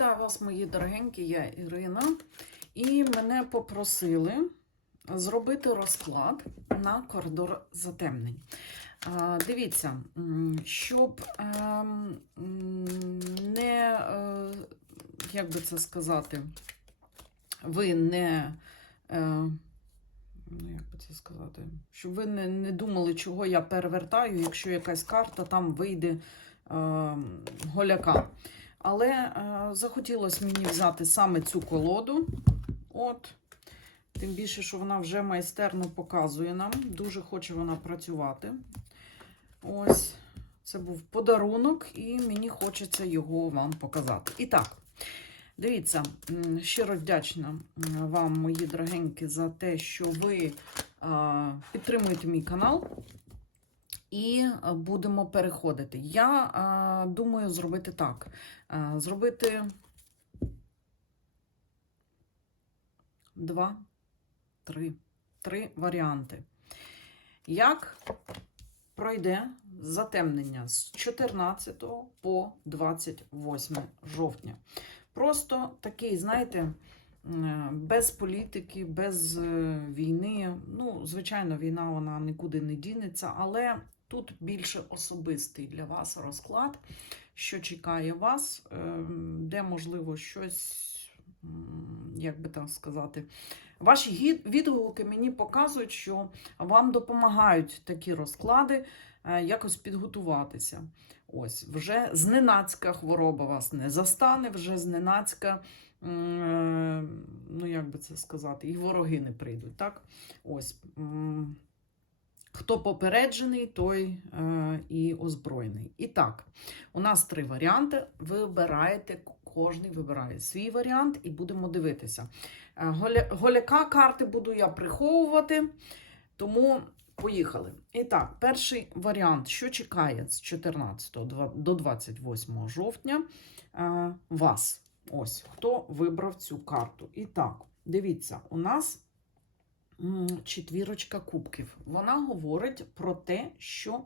Вітаю вас, мої дорогенькі, я Ірина. І мене попросили зробити розклад на коридор затемнень. Дивіться, щоб ем, не, е, як би це сказати, ви не. е, Ну, як би це сказати? Щоб ви не, не думали, чого я перевертаю, якщо якась карта там вийде е, голяка. Але е, захотілося мені взяти саме цю колоду. От. Тим більше, що вона вже майстерно показує нам. Дуже хоче вона працювати. Ось, це був подарунок, і мені хочеться його вам показати. І так, дивіться, щиро вдячна вам, мої дорогенькі, за те, що ви підтримуєте мій канал. І будемо переходити. Я а, думаю зробити так: а, зробити два, три, три варіанти. Як пройде затемнення з 14 по 28 жовтня? Просто такий, знаєте, е, без політики, без е, війни. Ну, звичайно, війна вона нікуди не дінеться, але тут більше особистий для вас розклад, що чекає вас, е, де можливо щось, як би так сказати, ваші відгуки мені показують, що вам допомагають такі розклади е, якось підготуватися. Ось, вже зненацька хвороба вас не застане, вже зненацька, е, ну як би це сказати, і вороги не прийдуть. Так? Ось. Хто попереджений, той е, і озброєний. І так, у нас три варіанти. Вибираєте, кожний вибирає свій варіант, і будемо дивитися. Е, голя- Голяка карти буду я приховувати, тому поїхали. І так, перший варіант, що чекає з 14 до 28 жовтня е, вас. Ось, хто вибрав цю карту. І так, дивіться, у нас четвірочка кубків. Вона говорить про те, що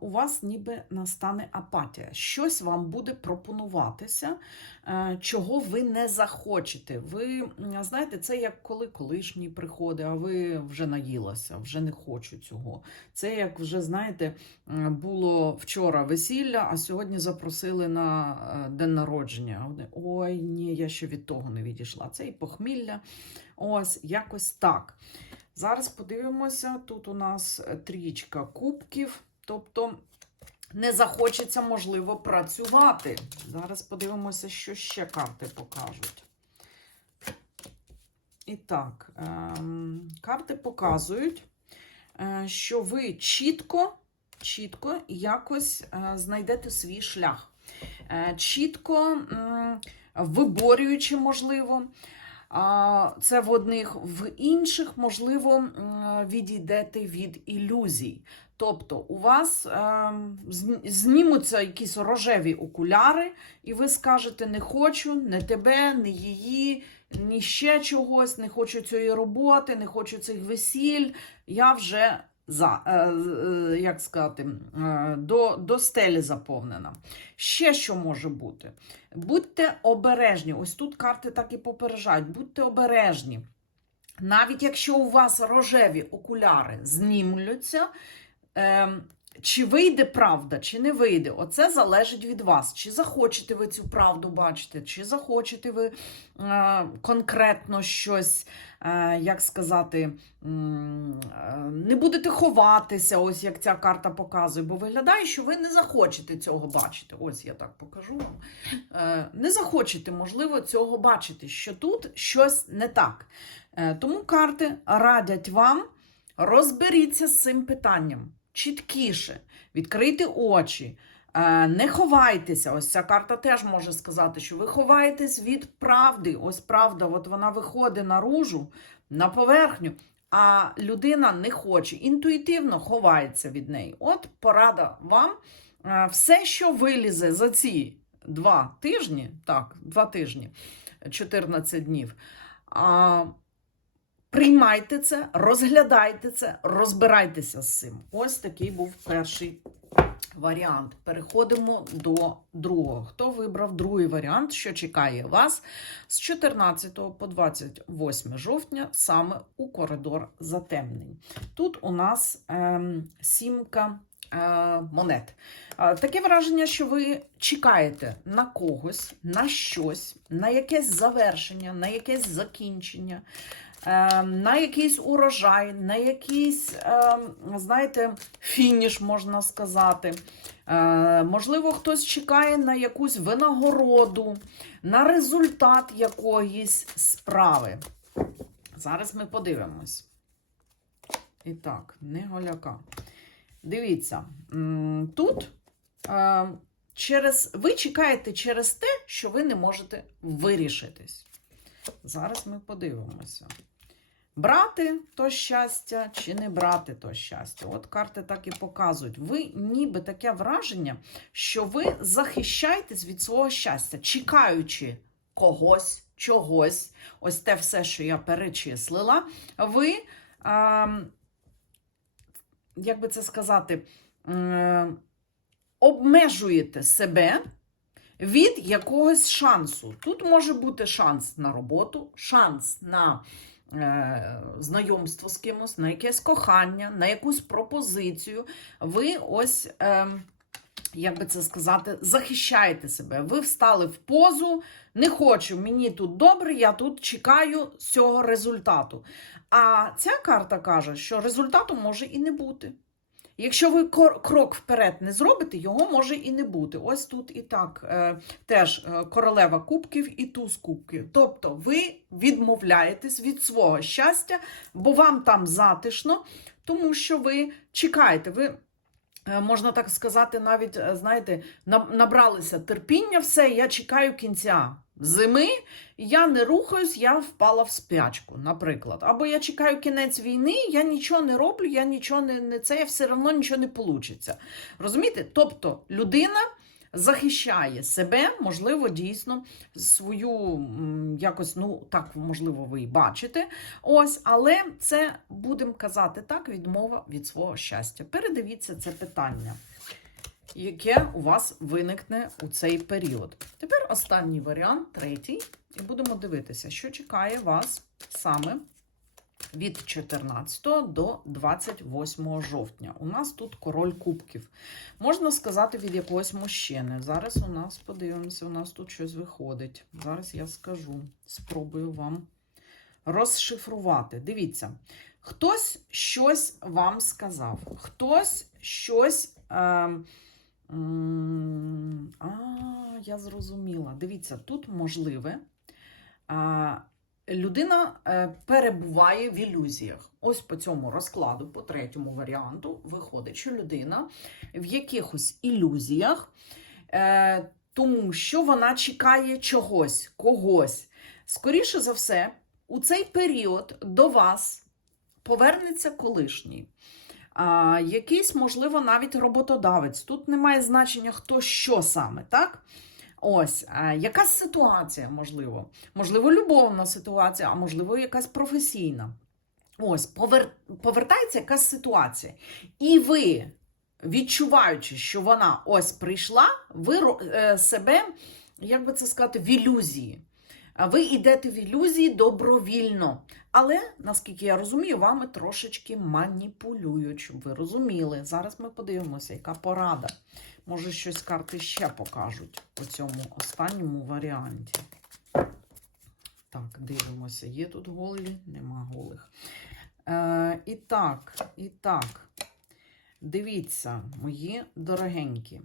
у вас ніби настане апатія. Щось вам буде пропонуватися, е, чого ви не захочете. Ви знаєте, це як коли колишній приходить, а ви вже наїлася, вже не хочу цього. Це як вже знаєте, було вчора весілля, а сьогодні запросили на е, день народження. Вони ой, ні, я ще від того не відійшла. Це і похмілля. Ось якось так. Зараз подивимося. Тут у нас трічка кубків, тобто не захочеться, можливо, працювати. Зараз подивимося, що ще карти покажуть. І так, ем, карти показують, е, що ви чітко, чітко якось е, знайдете свій шлях. Е, чітко виборюючи, можливо, Це в одних, в інших, можливо, відійдете від ілюзій. Тобто у вас зні- знімуться якісь рожеві окуляри, і ви скажете: не хочу, не тебе, не її, ні ще чогось, не хочу цієї роботи, не хочу цих весіль. Я вже за, е, е, як сказати, е, до, до стелі заповнена. Ще що може бути? Будьте обережні. Ось тут карти так і попереджають. Будьте обережні. Навіть якщо у вас рожеві окуляри знімлються, ем, чи вийде правда, чи не вийде, оце залежить від вас. Чи захочете ви цю правду бачити, чи захочете ви е, конкретно щось, е, як сказати, е, не будете ховатися, ось як ця карта показує, бо виглядає, що ви не захочете цього бачити. Ось я так покажу вам. Е, не захочете, можливо, цього бачити, що тут щось не так. Е, Тому карти радять вам розберіться з цим питанням чіткіше, відкрийте очі. е, Не ховайтеся, ось ця карта теж може сказати, що ви ховаєтесь від правди. Ось правда, от вона виходить наружу, на поверхню, а людина не хоче, інтуїтивно ховається від неї. От порада вам. Е, Все, що вилізе за ці два тижні, так, два тижні, 14 днів. Приймайте це, розглядайте це, розбирайтеся з цим. Ось такий був перший варіант. Переходимо до другого. Хто вибрав другий варіант, що чекає вас з 14 по 28 жовтня саме у коридор затемнень? Тут у нас ем, сімка е, монет. Е, Таке враження, що ви чекаєте на когось, на щось, на якесь завершення, на якесь закінчення, на якийсь урожай, на якийсь, е, знаєте, фініш, можна сказати. Е, Можливо, хтось чекає на якусь винагороду, на результат якоїсь справи. Зараз ми подивимось. І так, не голяка. Дивіться, тут е, через, ви чекаєте через те, що ви не можете вирішитись. Зараз ми подивимося. Брати то щастя чи не брати то щастя. От карти так і показують. Ви ніби таке враження, що ви захищаєтесь від свого щастя, чекаючи когось, чогось, ось те все, що я перечислила, ви. А, як би це сказати, е, обмежуєте себе від якогось шансу. Тут може бути шанс на роботу, шанс на е, знайомство з кимось, на якесь кохання, на якусь пропозицію. Ви ось. Е, як би це сказати, захищаєте себе. Ви встали в позу, не хочу, мені тут добре, я тут чекаю цього результату. А ця карта каже, що результату може і не бути. Якщо ви крок вперед не зробите, його може і не бути. Ось тут і так е, теж е, королева кубків і туз кубків. Тобто ви відмовляєтесь від свого щастя, бо вам там затишно, тому що ви чекаєте. Ви е, Можна так сказати, навіть, знаєте, набралися терпіння, все, я чекаю кінця зими, я не рухаюсь, я впала в спячку, наприклад. Або я чекаю кінець війни, я нічого не роблю, я нічого не, не це, все одно нічого не вийде. Розумієте? Тобто людина захищає себе, можливо, дійсно свою якось, ну так, можливо, ви і бачите. Ось, але це будемо казати так, відмова від свого щастя. Передивіться це питання. Яке у вас виникне у цей період. Тепер останній варіант, третій, і будемо дивитися, що чекає вас саме від 14 до 28 жовтня. У нас тут король кубків. Можна сказати, від якогось мужчини. Зараз у нас подивимося, у нас тут щось виходить. Зараз я скажу, спробую вам розшифрувати. Дивіться, хтось щось вам сказав, хтось щось. Е, а, я зрозуміла. Дивіться, тут можливе. Людина е, перебуває в ілюзіях. Ось по цьому розкладу, по третьому варіанту, виходить, що людина в якихось ілюзіях, е, тому що вона чекає чогось, когось. Скоріше за все, у цей період до вас повернеться колишній. А, якийсь, можливо, навіть роботодавець. Тут немає значення, хто що саме, так? Ось, а, якась ситуація, можливо. Можливо, любовна ситуація, а можливо, якась професійна. Ось, повер... повертається якась ситуація. І ви, відчуваючи, що вона ось прийшла, ви е, себе, як би це сказати, в ілюзії. Ви йдете в ілюзії добровільно. Але, наскільки я розумію, вами трошечки маніпулюють, щоб ви розуміли. Зараз ми подивимося, яка порада. Може, щось карти ще покажуть у цьому останньому варіанті. Так, дивимося. Є тут голі? Нема голих. Е, і так, і так. Дивіться, мої дорогенькі.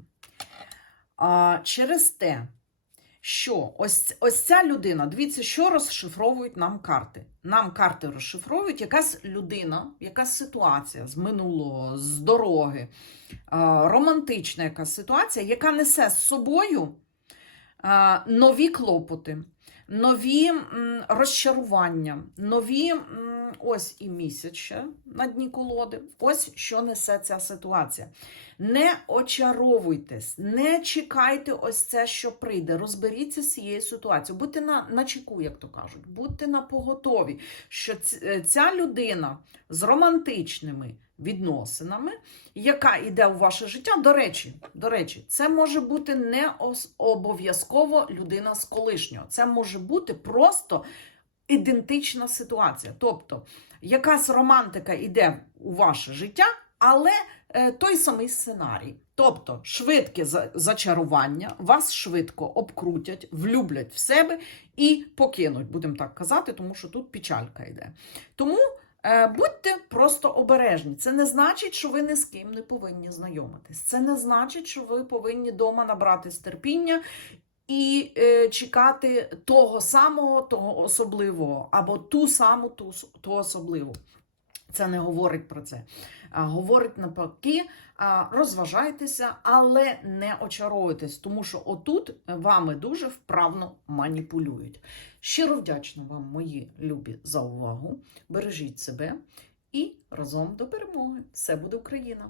А, через те, що ось, ось ця людина, дивіться, що розшифровують нам карти. Нам карти розшифровують якась людина, якась ситуація з минулого, з дороги, романтична якась ситуація, яка несе з собою нові клопоти, нові розчарування, нові ось і місяць ще на дні колоди. Ось що несе ця ситуація. Не очаровуйтесь, не чекайте ось це, що прийде. Розберіться з цією ситуацією. Будьте на, на чеку, як то кажуть, будьте на поготові, що е, ця людина з романтичними відносинами, яка йде у ваше життя, до речі, до речі, це може бути не обов'язково людина з колишнього. Це може бути просто ідентична ситуація. Тобто, якась романтика йде у ваше життя, але е, той самий сценарій. Тобто, швидке зачарування, вас швидко обкрутять, влюблять в себе і покинуть, будемо так казати, тому що тут печалька йде. Тому е, будьте просто обережні. Це не значить, що ви ні з ким не повинні знайомитись. Це не значить, що ви повинні вдома набратись терпіння і е, чекати того самого, того особливого, або ту саму, ту, ту особливу. Це не говорить про це. А, говорить навпаки, розважайтеся, але не очаровуйтесь, тому що отут вами дуже вправно маніпулюють. Щиро вдячна вам, мої любі, за увагу. Бережіть себе і разом до перемоги. Все буде Україна!